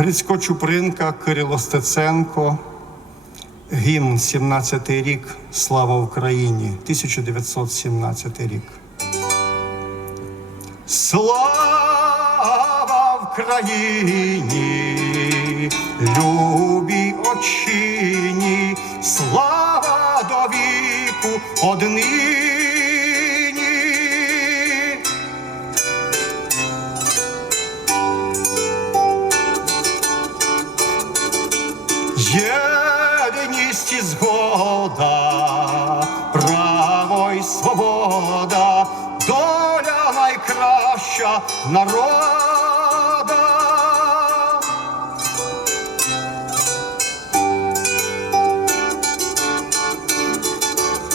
Грицько Чупринка, Кирило Стеценко. Гімн 17-й рік. Слава Україні! 1917 рік. Слава Україні, любі очині, слава до віку однині. Єдність і згода, право й свобода, доля найкраща народа.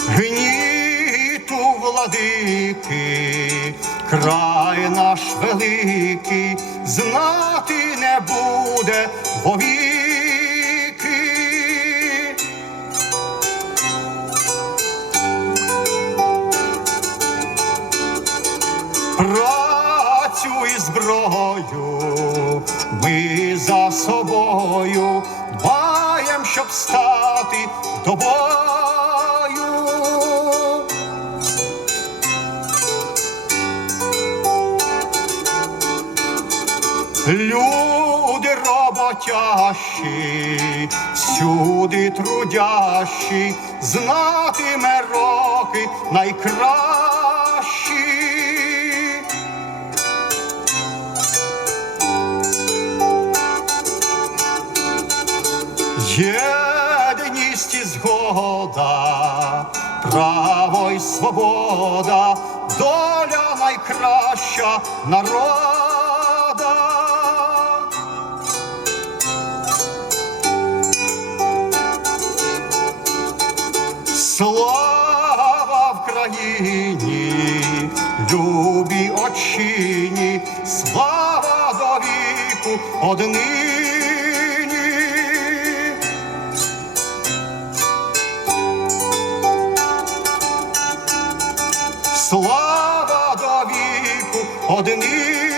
Гніту владики, край наш великий, знати не буде вовіки. Працю і зброю ми за собою дбаєм, щоб стати до бою. Люди роботящі, всюди трудящі, знатиме роки найкращі. Єдність і згода, право й свобода, доля найкраща народа. Слава Вкраїні, любі очині, слава до віку однині. Слава до віку однині.